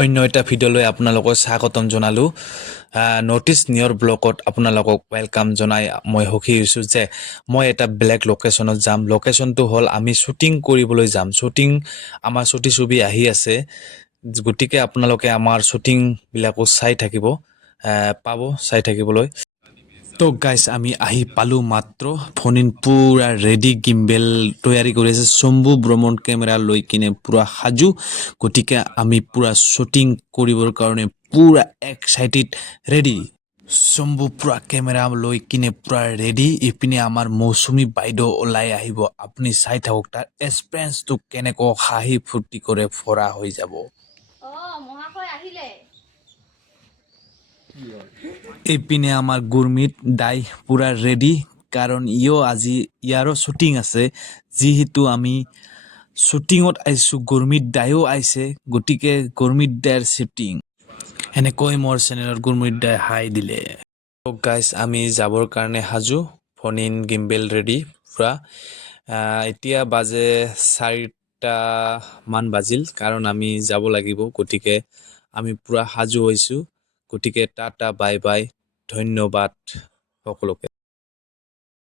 অন্য এটা ভিডিঅ'লৈ আপোনালোকক স্বাগতম জনালোঁ। নৰ্থ ইষ্ট নিউৰ ব্লগত আপোনালোকক ৱেলকাম জনাই মই সুখী হৈছোঁ যে মই এটা বেলেগ লোকেশ্যনত যাম। লোকেশ্যনটো হ'ল আমি শ্বুটিং কৰিবলৈ যাম। আমাৰ ছবি আহি আছে, গতিকে আপোনালোকে আমাৰ শ্বুটিংবিলাকো চাই থাকিবলৈ। তো গাইছ আমি আহি পালোঁ মাত্ৰ। ফোন পূৰা ৰেডি, গিম্বেল তৈয়াৰী কৰি আছে, চম্বু ভ্ৰমণ কেমেৰা লৈ কিনে পূৰা সাজু। গতিকে আমি পূৰা শ্বুটিং কৰিবৰ কাৰণে পূৰা এক্সাইটেড ৰেডি। চম্বু পূৰা কেমেৰা লৈ কিনে পূৰা ৰেডি। ইপিনে আমাৰ মৌচুমী বাইদেউ ওলাই আহিব। আপুনি চাই থাকক তাৰ এক্সপিৰিয়েঞ্চটো কেনেকৈ হাঁহি ফূৰ্তি কৰে ভৰা হৈ যাব। মহাশয় আহিলে। এইপিনে আমাৰ গুৰমিত দাই পূৰা ৰেডি, কাৰণ আজি ইয়াৰো শ্বুটিং আছে। যিহেতু আমি শ্বুটিঙত আহিছোঁ, গুৰমিত দায়ো আহিছে, গতিকে গুৰমিত দাইৰ শ্বুটিং। এনেকৈ মোৰ চেনেলত গুৰমিত দাই হাই দিলে। গাইজ আমি যাবৰ কাৰণে সাজু, ফোন গিম্বেল ৰেডি পূৰা। এতিয়া বাজে 4টা মান বাজিল, কাৰণ আমি যাব লাগিব। গতিকে আমি পূৰা সাজু হৈছোঁ। গতিকে টাটা বাই বাই, ধন্যবাদ সকলোকে।